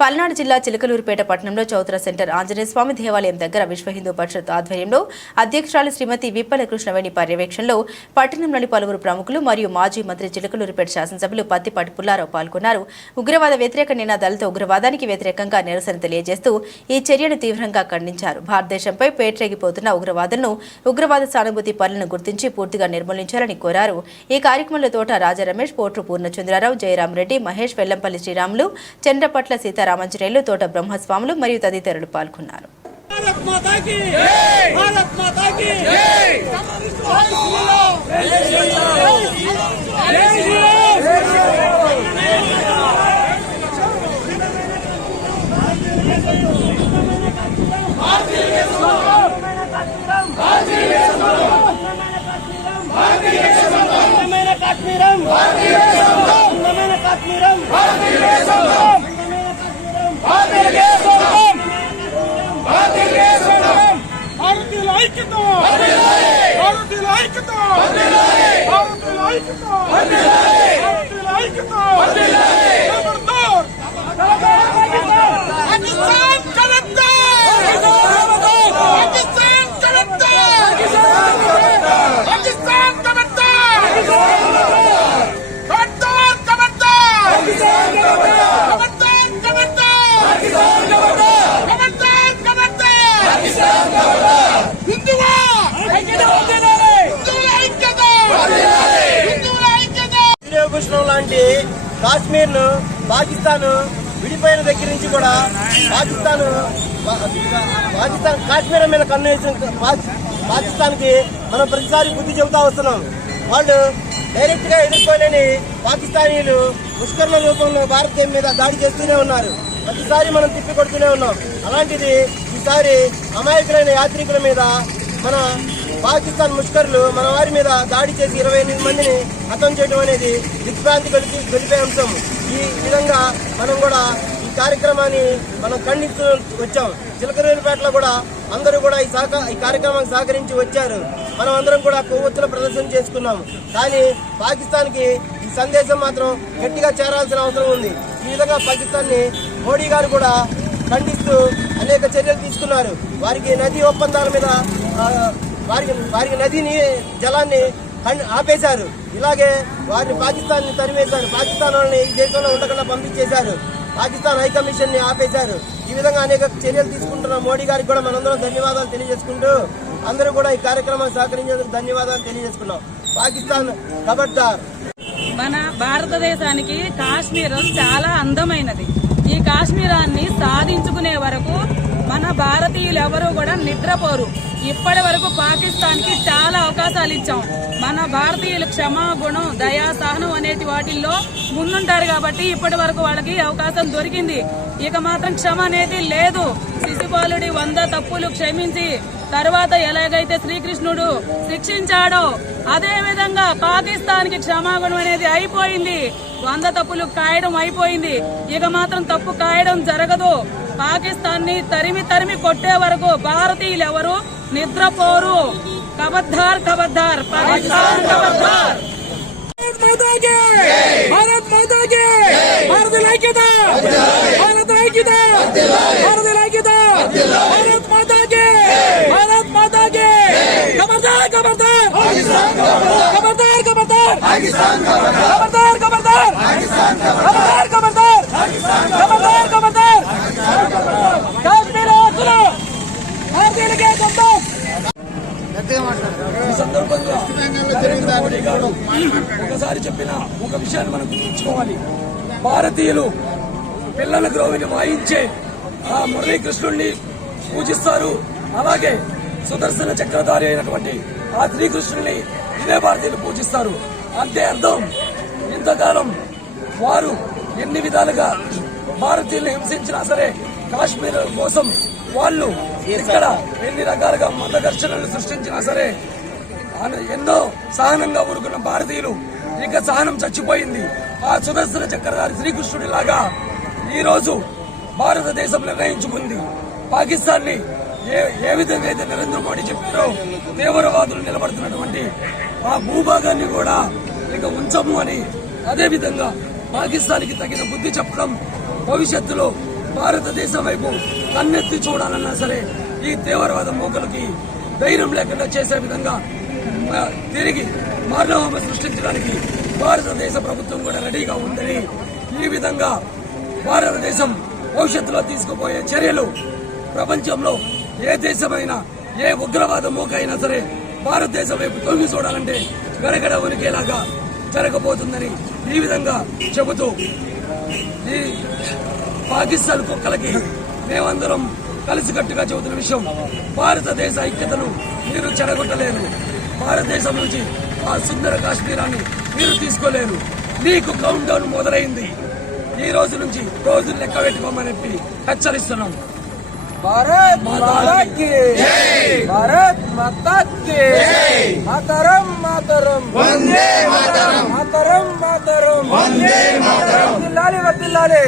పల్నాడు జిల్లా చిలకలూరుపేట పట్టణంలో చౌత్ర సెంటర్ ఆంజనేయ స్వామి దేవాలయం దగ్గర విశ్వ హిందూ పరిషత్ ఆధ్వర్యంలో అధ్యక్షురాలు శ్రీమతి విప్పల కృష్ణవేణి పర్యవేక్షణలో పట్టణంలోని పలువురు ప్రముఖులు మరియు మాజీ మంత్రి చిలకలూరుపేట శాసనసభ్యులు పత్తిపాటి పుల్లారావు పాల్గొన్నారు. ఉగ్రవాద వ్యతిరేక నినాదాలతో ఉగ్రవాదానికి వ్యతిరేకంగా నిరసన తెలియజేస్తూ ఈ చర్యను తీవ్రంగా ఖండించారు. భారతదేశంపై పేట్రేగిపోతున్న ఉగ్రవాద సానుభూతి పనులను గుర్తించి పూర్తిగా నిర్మూలించాలని కోరారు. ఈ కార్యక్రమంలో తోట రాజా రమేష్, పోట్రు పూర్ణచంద్రరావు, జయరాం రెడ్డి, మహేష్, వెల్లంపల్లి శ్రీరాములు, చంద్రపట్ల సీతారామంజనేయులు, తోట బ్రహ్మస్వాములు మరియు తదితరులు పాల్గొన్నారు. లాంటి కాశ్మీర్ ను పాకిస్తాన్ విడిపోయిన దగ్గర నుంచి కూడా పాకిస్తాన్ కాశ్మీర్ మీద కన్ను వేసిన పాకిస్తాన్ కి మనం ప్రతిసారి బుద్ధి చెబుతా వస్తున్నాం. వాళ్ళు డైరెక్ట్ గా ఎదుర్కోలేని పాకిస్తానీలు ముష్కర్ల రూపంలో భారతదేశం మీద దాడి చేస్తూనే ఉన్నారు. ప్రతిసారి మనం తిప్పి కొడుతూనే ఉన్నాం. అలాంటిది ఈసారి అమాయకులైన యాత్రికుల మీద మన పాకిస్తాన్ ముష్కర్లు మన వారి మీద దాడి చేసి 28 మందిని హతం చేయడం అనేది దిగ్భ్రాంతి గొలిపే అంశం. ఈ విధంగా మనం కూడా ఈ కార్యక్రమాన్ని మనం ఖండిస్తూ వచ్చాం. చిలకలూరుపేటలో కూడా అందరూ కూడా ఈ కార్యక్రమానికి సహకరించి వచ్చారు. మనం అందరం కూడా కొవ్వొత్తుల ప్రదర్శన చేసుకున్నాం. కానీ పాకిస్తాన్ కి ఈ సందేశం మాత్రం గట్టిగా చేరాల్సిన అవసరం ఉంది. ఈ విధంగా పాకిస్తాన్ ని మోడీ గారు కూడా ఖండిస్తూ అనేక చర్యలు తీసుకున్నారు. వారికి నదీ ఒప్పందాల మీద వారికి నదిని జలాన్ని ఆపేశారు. ఇలాగే వారిని పాకిస్తాన్ ని తరిమేశారు. పాకిస్తాన్ వాళ్ళని ఈ దేశంలో ఉండకుండా పంపించేశారు. పాకిస్తాన్ హైకమిషన్ ని ఆపేశారు. ఈ విధంగా అనేక చర్యలు తీసుకుంటున్న మోడీ గారికి కూడా మనందరం ధన్యవాదాలు తెలియజేసుకుంటూ అందరూ కూడా ఈ కార్యక్రమాన్ని సహకరించేందుకు ధన్యవాదాలు తెలియజేసుకున్నాం. పాకిస్తాన్ ఖబర్దార్. మన భారతదేశానికి కాశ్మీర్ చాలా అందమైనది. ఈ కాశ్మీరాన్ని సాధించుకునే వరకు మన భారతీయులు ఎవరూ కూడా నిద్రపోరు. ఇప్పటి వరకు పాకిస్తాన్ కి చాలా అవకాశాలు ఇచ్చాం. మన భారతీయులు క్షమాగుణం, దయా, సహనం అనేటి వాటిల్లో ముందుంటారు కాబట్టి ఇప్పటి వరకు వాళ్ళకి అవకాశం దొరికింది. ఇక మాత్రం క్షమ అనేది లేదు. శిశుపాలుడి 100 తప్పులు క్షమించి తర్వాత ఎలాగైతే శ్రీకృష్ణుడు శిక్షించాడో అదే విధంగా పాకిస్తాన్ కి క్షమాగుణం అనేది అయిపోయింది. 100 తప్పులు కాయడం అయిపోయింది. ఇక మాత్రం తప్పు కాయడం జరగదు. పాకిస్తాన్ ని తరిమి కొట్టే వరకు భారతీయులు ఎవరు నిద్రపోరు. ఖబర్దార్ ఖబర్దార్, పాకిస్తాన్ ఖబర్దార్. భారత్ మాతా కి భారతీయుల ఐక్యత, భారత ఐక్యత, భారతీయుల ఐక్యత, భారత్ మాతా కి, భారత్ మాతా కి. ఖబర్దార్ ఖబర్దార్, ఖబర్దార్ ఖబర్దార్, ఖబర్దార్ ఖబర్దార్, ఖబర్దార్ ఖబర్దార్, ఖబర్దార్ ఖబర్దార్. కాశ్మీర్ హక్కులు భారతీయులకే సొంతం. ఈ సందర్భంగా ఒకసారి చెప్పిన ఒక విషయాన్ని మనం గుర్తుంచుకోవాలి. భారతీయులు పిల్లల గ్రోవిని వాయించే ఆ మురళీకృష్ణుడిని పూజిస్తారు. అలాగే సుదర్శన చక్రధారి అయినటువంటి ఆ శ్రీకృష్ణుడిని ఇదే భారతీయులు పూజిస్తారు. అంతే అర్థం. ఇంతకాలం వారు ఎన్ని విధాలుగా భారతీయులను హింసించినా సరే కాశ్మీర్ కోసం వాళ్ళు ఇక్కడ ఎన్ని రకాలుగా మత ఘర్షణలు సృష్టించినా సరే ఎన్నో సహనంగా ఊరుకున్న భారతీయులు ఇక సహనం చచ్చిపోయింది. ఆ సుదర్శన చక్రధారి శ్రీకృష్ణుడి లాగా ఈ రోజు భారతదేశం నిర్ణయించుకుంది. పాకిస్తాన్ ని ఏ విధంగా అయితే నరేంద్ర మోడీ చెప్పారో తీవ్రవాదులు నిలబడుతున్నటువంటి ఆ భూభాగాన్ని కూడా ఇక ఉంచము అని, అదే విధంగా పాకిస్తాన్ కి తగిన బుద్ధి చెప్పడం, భవిష్యత్తులో భారతదేశం వైపు కన్నెత్తి చూడాలన్నా సరే ఈ తీవ్రవాద మూకలకి ధైర్యం లేకుండా చేసే విధంగా తిరిగి మారణహోమం సృష్టించడానికి భారతదేశ ప్రభుత్వం కూడా రెడీగా ఉందని, ఈ విధంగా భారతదేశం భవిష్యత్తులో తీసుకుపోయే చర్యలు ప్రపంచంలో ఏ దేశమైనా ఏ ఉగ్రవాద మూకైనా సరే భారతదేశం వైపు తొంగి చూడాలంటే గడగడ ఉనికేలాగా జరగబోతుందని ఈ విధంగా చెబుతూ ఈ పాకిస్తాన్ కుక్కలకి మేమందరం కలిసికట్టుగా చెబుతున్న విషయం, భారతదేశ ఐక్యతను మీరు చెడగొట్టలేరు. భారతదేశం నుంచి ఆ సుందర కాశ్మీరాన్ని మీరు తీసుకోలేరు. మీకు కౌంట్ డౌన్ మొదలైంది. ఈ రోజు నుంచి రోజులు లెక్క పెట్టుకోమని హెచ్చరిస్తున్నాం. భారత్ మాతా కీ జై, భారత్ మాతా కీ జై, మాతరం మాతరం వందే మాతరం, మాతరం మాతరం వందే మాతరం, వర్ధిల్లాలి వర్ధిల్లాలి.